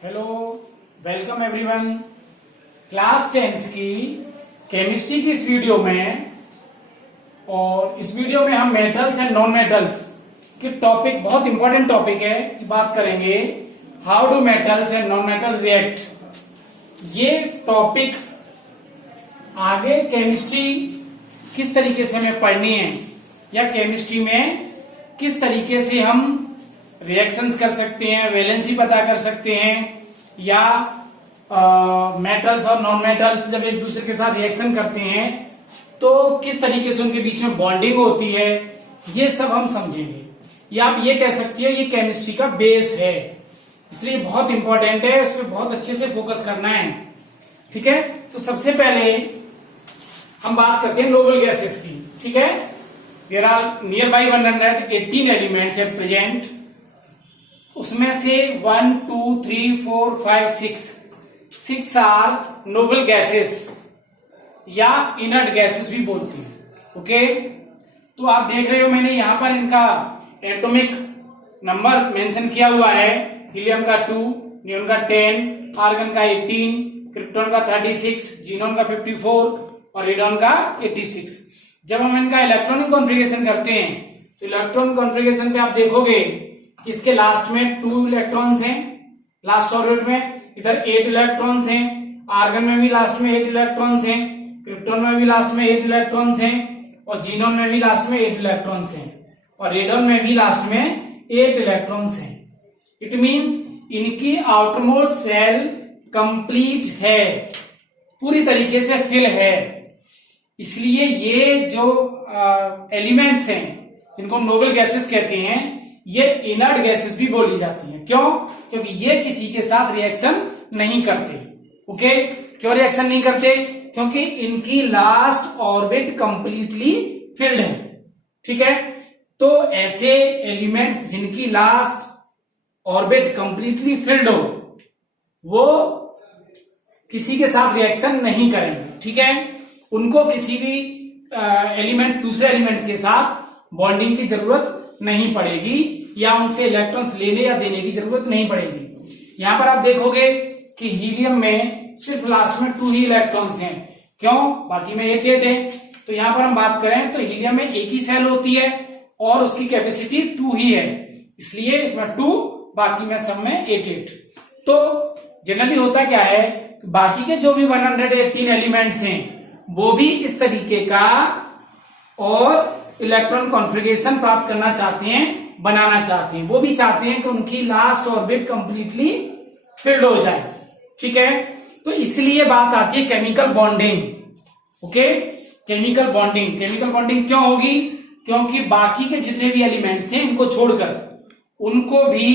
Hello, welcome everyone. Class 10th की chemistry की इस वीडियो में हम मेटल्स एंड नॉन मेटल्स के टॉपिक, बहुत इंपॉर्टेंट टॉपिक है, की बात करेंगे। How do metals and non metals react. ये टॉपिक आगे केमिस्ट्री किस तरीके से हमें पढ़नी है या केमिस्ट्री में किस तरीके से हम रिएक्शंस कर सकते हैं, वैलेंसी पता कर सकते हैं, या मेटल्स और नॉन मेटल्स जब एक दूसरे के साथ रिएक्शन करते हैं तो किस तरीके से उनके बीच में बॉन्डिंग होती है, ये सब हम समझेंगे। या आप ये कह सकते हो ये केमिस्ट्री का बेस है, इसलिए बहुत इंपॉर्टेंट है, इस पर बहुत अच्छे से फोकस करना है। ठीक है, तो सबसे पहले हम बात करते हैं नोबल गैसेस की। ठीक है, there are near by 118 elements at present. उसमें से 1 2 3 4 5 6 आर नोबल गैसेस या इनर्ट गैसेस भी बोलते हैं। ओके, तो आप देख रहे हो मैंने यहां पर इनका एटॉमिक नंबर मेंशन किया हुआ है। हीलियम का 2, नियोन का 10, आर्गन का 18, क्रिप्टॉन का 36, जीनोन का 54 और रेडॉन का 86। जब हम इनका इलेक्ट्रॉनिक कॉन्फ़िगरेशन करते हैं तो इलेक्ट्रॉन कॉन्फ़िगरेशन पे आप देखोगे कि इसके लास्ट में 2 इलेक्ट्रॉन्स हैं, लास्ट ऑर्बिट में इधर 8 इलेक्ट्रॉन्स हैं, आर्गन में भी लास्ट में 8 इलेक्ट्रॉन्स हैं, क्रिप्टॉन में भी लास्ट में 8 इलेक्ट्रॉन्स हैं, और जीनोन में भी लास्ट में 8 इलेक्ट्रॉन्स हैं, और रेडॉन में भी लास्ट में 8 इलेक्ट्रॉन्स हैं। इट मींस इनकी आउटरमोस्ट सेल कंप्लीट है, पूरी तरीके से फिल है। इसलिए ये जो एलिमेंट्स हैं जिनको हम नोबल गैसेस कहते हैं, ये इनर्ट गैसेस भी बोली जाती हैं। क्यों? क्योंकि ये किसी के साथ रिएक्शन नहीं करते। ओके, क्यों रिएक्शन नहीं करते? क्योंकि इनकी लास्ट ऑर्बिट कंप्लीटली फिल्ड है। ठीक है, तो ऐसे एलिमेंट्स जिनकी लास्ट ऑर्बिट कंप्लीटली फिल्ड हो, वो किसी के साथ रिएक्शन नहीं करेंगे। ठीक है, उनको किसी भी एलिमेंट दूसरे एलिमेंट के साथ बॉन्डिंग की जरूरत नहीं पड़ेगी, या उनसे इलेक्ट्रॉन्स लेने या देने की जरूरत नहीं पड़ेगी। यहां पर आप देखोगे कि हीलियम में सिर्फ लास्ट में 2 ही इलेक्ट्रॉन्स हैं। क्यों? बाकी में 8 है। तो यहां पर हम बात करें तो हीलियम में एक ही सेल होती है और उसकी कैपेसिटी 2 ही है, इसलिए इसमें 2, बाकी में सब में 8। तो जनरली होता क्या है, बाकी के जो भी 118 एलिमेंट्स हैं वो भी इस तरीके का और इलेक्ट्रॉन कॉन्फ़िगरेशन प्राप्त करना चाहते हैं, बनाना चाहते हैं। वो भी चाहते हैं कि उनकी लास्ट ऑर्बिट कंप्लीटली फिल्ड हो जाए। ठीक है, तो इसलिए बात आती है chemical bonding. Okay, chemical bonding क्यों होगी? क्योंकि बाकी के जितने भी एलिमेंट्स हैं इनको छोड़कर उनको भी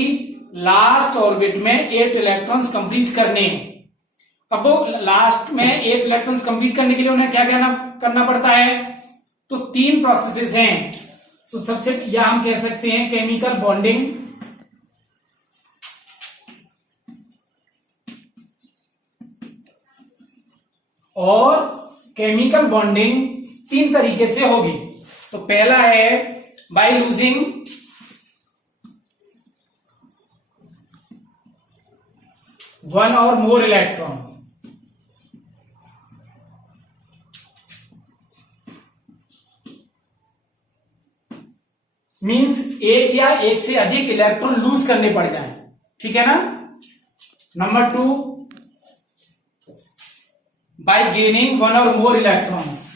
लास्ट ऑर्बिट में 8 इलेक्ट्रॉन्स कंप्लीट करने हैं। अब वो लास्ट में 8 इलेक्ट्रॉन्स कंप्लीट करने के लिए उन्हें क्या करना पड़ता है? तो 3 प्रोसेसेस हैं। तो सबसे या हम कह सकते हैं केमिकल बॉन्डिंग, और केमिकल बॉन्डिंग 3 तरीके से होगी। तो पहला है बाय लूजिंग वन और मोर इलेक्ट्रॉन। मींस एक या एक से अधिक इलेक्ट्रॉन लूज करने पड़ जाए। ठीक है ना। नंबर 2, बाय गेनिंग वन और मोर इलेक्ट्रॉन्स।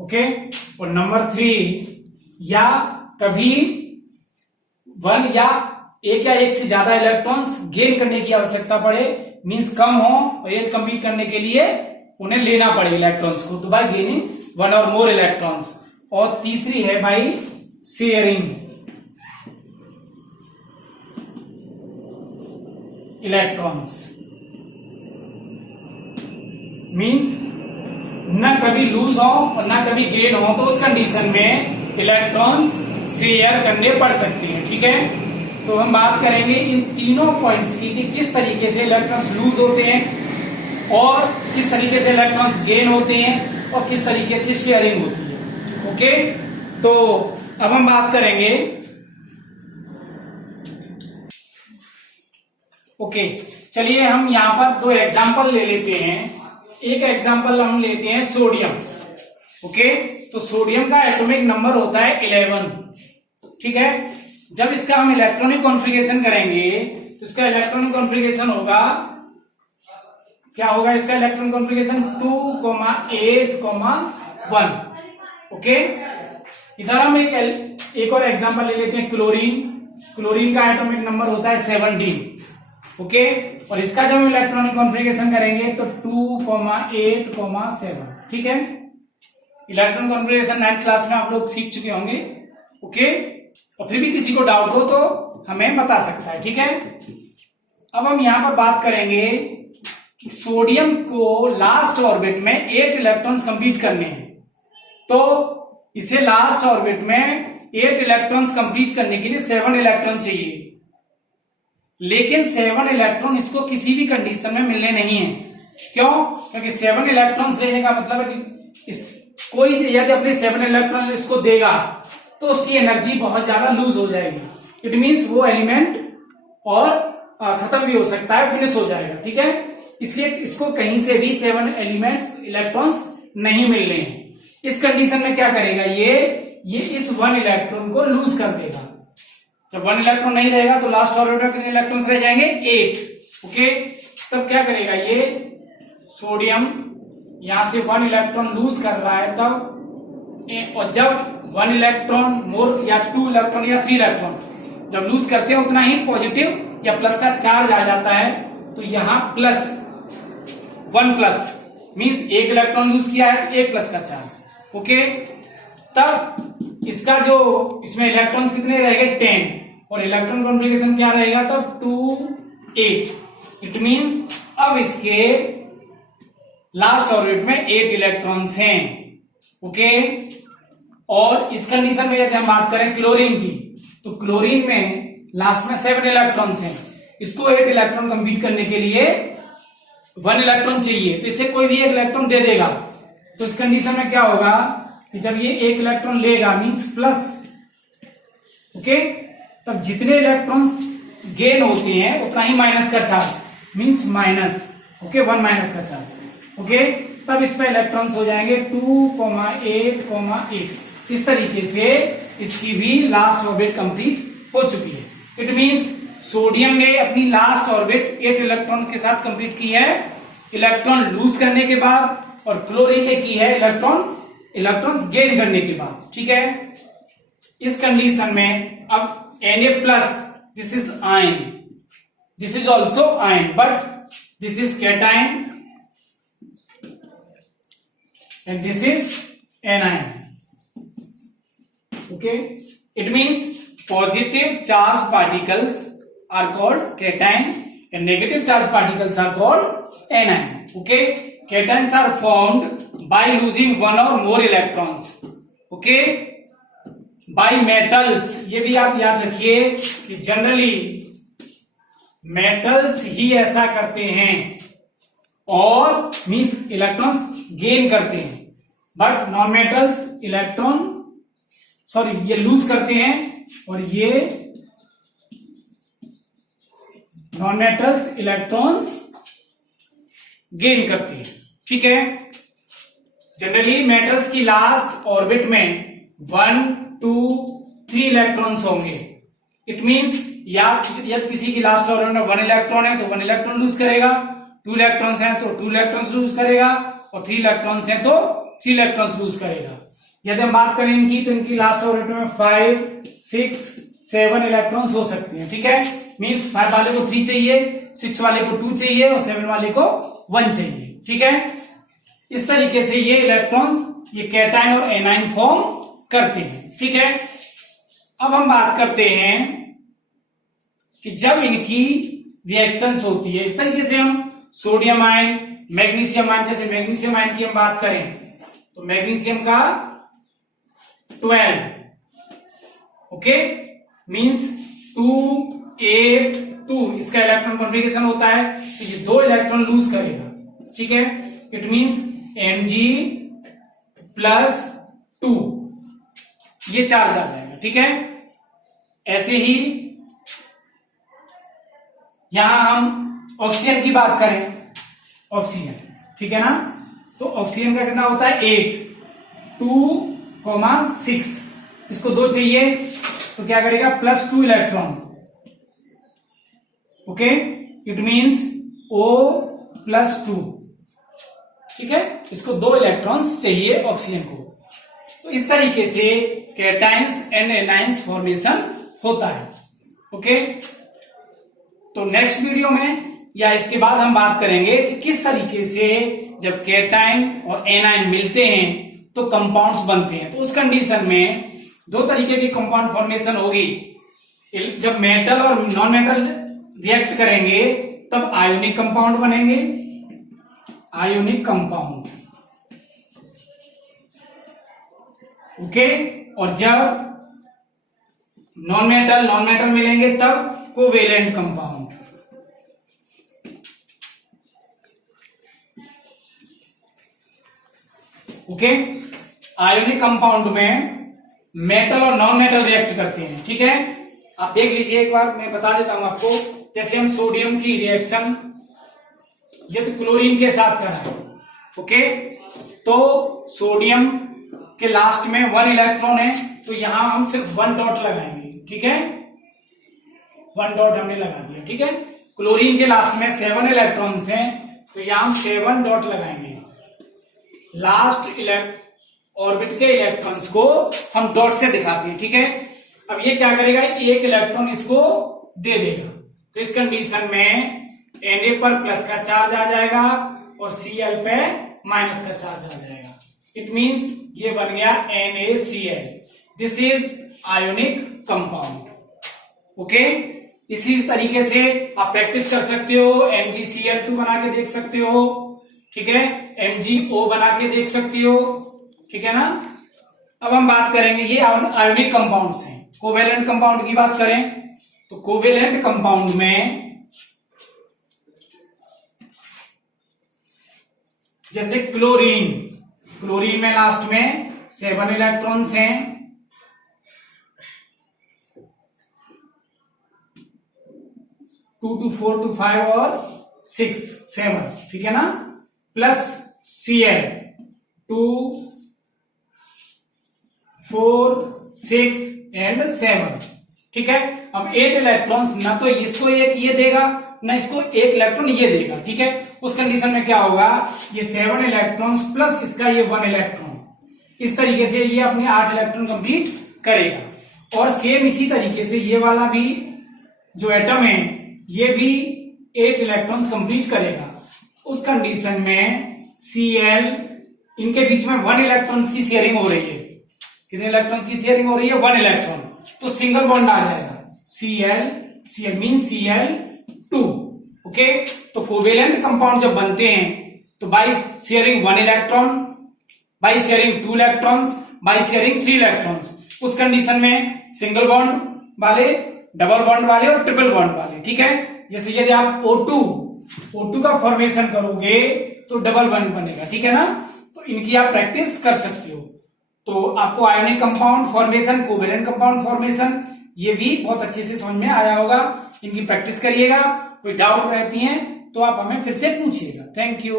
ओके, और नंबर 3, या कभी 1 या एक से ज्यादा इलेक्ट्रॉन्स गेन करने की आवश्यकता पड़े, मींस कम हो और 8 कंप्लीट करने के लिए उन्हें लेना पड़े इलेक्ट्रॉन्स को, तो बाय गेनिंग 1 और मोर इलेक्ट्रॉन्स। और तीसरी है बाय शेयरिंग इलेक्ट्रॉन्स। मींस न कभी लूज हो और न कभी गेन हो, तो उस कंडीशन में इलेक्ट्रॉन्स शेयर करने पड़ सकते हैं। ठीक है, तो हम बात करेंगे इन तीनों पॉइंट्स की कि किस तरीके से इलेक्ट्रॉन्स लूज होते हैं और किस तरीके से इलेक्ट्रॉन्स गेन होते हैं और किस तरीके से शेयरिंग होती है। ओके, तो अब हम बात करेंगे। ओके, चलिए हम यहां पर दो एग्जांपल ले लेते हैं। एक एग्जांपल हम लेते हैं सोडियम। ओके, तो सोडियम का एटॉमिक नंबर होता है 11। ठीक है, जब इसका हम इलेक्ट्रॉनिक कॉन्फ़िगरेशन करेंगे तो इसका इलेक्ट्रॉनिक कॉन्फ़िगरेशन होगा, क्या होगा इसका इलेक्ट्रॉनिक कॉन्फ़िगरेशन 2,8,1। ओके, इधर हम एक और एग्जांपल ले लेते हैं क्लोरीन। क्लोरीन का एटॉमिक नंबर होता है 17। ओके, और इसका जब हम इलेक्ट्रॉनिक कॉन्फ़िगरेशन करेंगे तो 2,8,7। ठीक है, इलेक्ट्रॉनिक कॉन्फ़िगरेशन 9th क्लास में आप लोग सीख चुके होंगे। ओके, और फिर भी किसी को डाउट हो तो हमें बता सकता है। ठीक है, अब हम यहां पर बात करेंगे कि सोडियम को लास्ट ऑर्बिट में 8 इलेक्ट्रॉन्स कंप्लीट करने हैं। तो इसे लास्ट ऑर्बिट में 8 इलेक्ट्रॉन्स कंप्लीट करने के लिए 7 इलेक्ट्रॉन चाहिए, लेकिन 7 इलेक्ट्रॉन इसको किसी भी कंडीशन में मिलने नहीं है। क्यों? क्योंकि 7 इलेक्ट्रॉन्स लेने का मतलब है कि कोई यदि अपने 7 इलेक्ट्रॉन इसको देगा तो उसकी एनर्जी बहुत ज्यादा लूज हो जाएगी। इट मीन्स वो एलिमेंट और खत्म भी हो सकता है, फिनिश हो जाएगा। ठीक है, इसलिए इसको कहीं से भी 7 एलिमेंट इलेक्ट्रॉन्स नहीं मिल रहे हैं। इस कंडीशन में क्या करेगा, ये इस 1 इलेक्ट्रॉन को लूज कर देगा। जब 1 इलेक्ट्रॉन नहीं रहेगा तो लास्ट ऑर्बिट में कितने इलेक्ट्रॉन्स रह जाएंगे, 8। ओके, तब क्या करेगा, ये सोडियम यहां से 1 इलेक्ट्रॉन लूज कर रहा है तब, और जब 1 इलेक्ट्रॉन मोर या 2 इलेक्ट्रॉन या 3 इलेक्ट्रॉन जब लूज करते हैं उतना ही पॉजिटिव या प्लस का चार्ज आ जाता है। तो यहां +1+ मीन्स 1 इलेक्ट्रॉन लूज किया है तो 1 प्लस का चार्ज। ओके, तब इसका जो इसमें इलेक्ट्रॉन्स कितने रहेंगे, 10, और इलेक्ट्रॉन कॉन्फ़िगरेशन क्या रहेगा तब 2, 8। इट मीन्स अब इसके लास्ट ऑर्बिट में 8 इलेक्ट्रॉन्स हैं। ओके, और इस कंडीशन में यदि हम बात करें क्लोरीन की, तो क्लोरीन में लास्ट में 7 इलेक्ट्रॉन्स हैं। इसको 8 इलेक्ट्रॉन कंप्लीट करने के लिए 1 इलेक्ट्रॉन चाहिए, तो इसे कोई भी 1 इलेक्ट्रॉन दे देगा। तो इस कंडीशन में क्या होगा कि जब ये 1 इलेक्ट्रॉन लेगा मीन्स प्लस, ओके, तब जितने इलेक्ट्रॉन्स गेन होते हैं उतना ही माइनस का charge means minus. Okay, 1 minus का चार्ज। ओके, तब इसमें इलेक्ट्रॉन्स हो जाएंगे 2,8,8। इस तरीके से इसकी भी लास्ट ऑर्बिट कंप्लीट हो चुकी है। इट मीन्स सोडियम ने अपनी लास्ट ऑर्बिट 8 इलेक्ट्रॉन के साथ कंप्लीट की है इलेक्ट्रॉन लूज करने के बाद, और क्लोरीन ने की है इलेक्ट्रॉन्स गेन करने के बाद। ठीक है, इस कंडीशन में अब Na+, this is ion, this is also ion, but this is cation and this is anion. Okay, it means positive charged particles are called cation and negative charged particles are called anion. Okay, cations are formed by losing one or more electrons. Okay, by metals, ये भी आप याद रखिए कि generally metals ही ऐसा करते हैं और मीन्स इलेक्ट्रॉन्स गेन करते हैं, बट नॉन मेटल्स ये लूज करते हैं और ये नॉन मेटल्स इलेक्ट्रॉन्स गेन करते हैं। ठीक है, जनरली मेटल्स की लास्ट ऑर्बिट में 1, 2, 3 इलेक्ट्रॉन्स होंगे। इट मीन्स यदि किसी की लास्ट ऑर्बिट में 1 इलेक्ट्रॉन है तो 1 इलेक्ट्रॉन लूज करेगा, 2 इलेक्ट्रॉन्स हैं तो 2 इलेक्ट्रॉन्स लूज करेगा, और 3 इलेक्ट्रॉन्स हैं तो 3 इलेक्ट्रॉन्स लूज करेगा। यदि हम बात करें इनकी, तो इनकी लास्ट ऑर्बिट में 5, 6, 7 इलेक्ट्रॉन्स हो सकते हैं। ठीक है, मीन्स 5 वाले को 3 चाहिए, 6 वाले को 2 चाहिए और 7 वाले को 1 चाहिए। ठीक है, इस तरीके से ये इलेक्ट्रॉन्स ये कैटायन और एनायन फॉर्म करते हैं। ठीक है, अब हम बात करते हैं कि जब इनकी रिएक्शंस होती है, इस तरीके से हम सोडियम आयन, मैग्नीशियम आयन, जैसे मैग्नीशियम आयन की हम बात करें तो मैग्नीशियम का 12, ओके, मींस 2, 8, 2 इसका इलेक्ट्रॉन कॉन्फ़िगरेशन होता है, तो ये 2 इलेक्ट्रॉन लूज करेगा। ठीक है, इट मीन्स Mg+2 ये चार्ज आ जाएगा, ठीक है। ऐसे ही यहां हम ऑक्सीजन की बात करें, ऑक्सीजन, ठीक है ना, तो ऑक्सीजन का कितना होता है 8, 2,6, इसको 2 चाहिए तो क्या करेगा +2 electron, okay, it means O+2, ठीक है, इसको 2 इलेक्ट्रॉन्स चाहिए ऑक्सीजन को। तो इस तरीके से कैटायंस एंड एनायंस फॉर्मेशन होता है, ओके। तो नेक्स्ट वीडियो में या इसके बाद हम बात करेंगे कि किस तरीके से जब कैटायन और एनायन मिलते हैं तो कंपाउंड्स बनते हैं। तो उस कंडीशन में 2 तरीके की कंपाउंड फॉर्मेशन होगी, जब मेटल और नॉन मेटल रिएक्ट करेंगे तब आयोनिक कंपाउंड बनेंगे, आयोनिक कंपाउंड, ओके, और जब नॉन मेटल मिलेंगे तब covalent compound, okay. Ionic compound में मेटल और नॉन मेटल रिएक्ट करते हैं, ठीक है। आप देख लीजिए एक बार, मैं बता देता हूं आपको। जैसे हम सोडियम की रिएक्शन यदि क्लोरीन के साथ कराएं, ओके, तो सोडियम के लास्ट में 1 इलेक्ट्रॉन है, तो यहां हम सिर्फ 1 डॉट लगाएंगे, ठीक है, 1 डॉट हमने लगा दिया, ठीक है। क्लोरीन के लास्ट में 7 इलेक्ट्रॉन्स हैं, तो यहां हम 7 डॉट लगाएंगे। लास्ट ऑर्बिट के इलेक्ट्रॉन्स को हम डॉट से दिखाते हैं, ठीक है। अब ये क्या करेगा, 1 इलेक्ट्रॉन इसको दे देगा, तो इस कंडीशन में Na पर प्लस का चार्ज आ जाएगा और Cl पे माइनस का चार्ज आ जाएगा। इट मींस ये बन गया NaCl, this is ionic compound, okay. इसी तरीके से आप प्रैक्टिस कर सकते हो, MgCl2 बना के देख सकते हो, ठीक है, MgO बना के देख सकते हो, ठीक है ना। अब हम बात करेंगे, ये आयोनिक कंपाउंड्स हैं। कोवेलेंट कंपाउंड की बात करें तो कोवेलेंट कंपाउंड में जैसे क्लोरीन में लास्ट में 7 इलेक्ट्रॉन्स हैं, 2 to 4 to 5 और 6 7, ठीक है ना, प्लस Cl 2 4 6 एंड 7, ठीक है। अब 8 इलेक्ट्रॉन्स ना तो इसको एक ये देगा ना इसको 1 इलेक्ट्रॉन ये देगा, ठीक है। उस कंडीशन में क्या होगा, ये 7 इलेक्ट्रॉन्स प्लस इसका ये 1 इलेक्ट्रॉन, इस तरीके से ये अपने 8 इलेक्ट्रॉन कंप्लीट करेगा। और सेम इसी तरीके से ये वाला भी जो एटम है ये भी 8 इलेक्ट्रॉन्स कंप्लीट करेगा। उस कंडीशन में Cl, इनके बीच में 1 इलेक्ट्रॉन्स की शेयरिंग हो रही है। कितने इलेक्ट्रॉन्स की शेयरिंग हो रही है, 1 इलेक्ट्रॉन, तो सिंगल बॉन्ड आ जाएगा, Cl मीन Cl2, ओके। तो कोवेलेंट कंपाउंड जब बनते हैं तो by sharing 1 electron, by sharing 2 electrons, by sharing 3 electrons. उस कंडीशन में सिंगल बॉन्ड वाले, डबल बॉन्ड वाले और ट्रिपल बॉन्ड वाले, ठीक है। जैसे यदि आप O2 का फॉर्मेशन करोगे तो डबल बॉन्ड बनेगा, ठीक है ना। तो इनकी आप प्रैक्टिस कर सकते हो। तो आपको ionic compound formation, covalent compound formation ये भी बहुत अच्छे से समझ में आया होगा। इनकी प्रैक्टिस करिएगा, कोई डाउट रहती है तो आप हमें फिर से पूछिएगा। Thank you.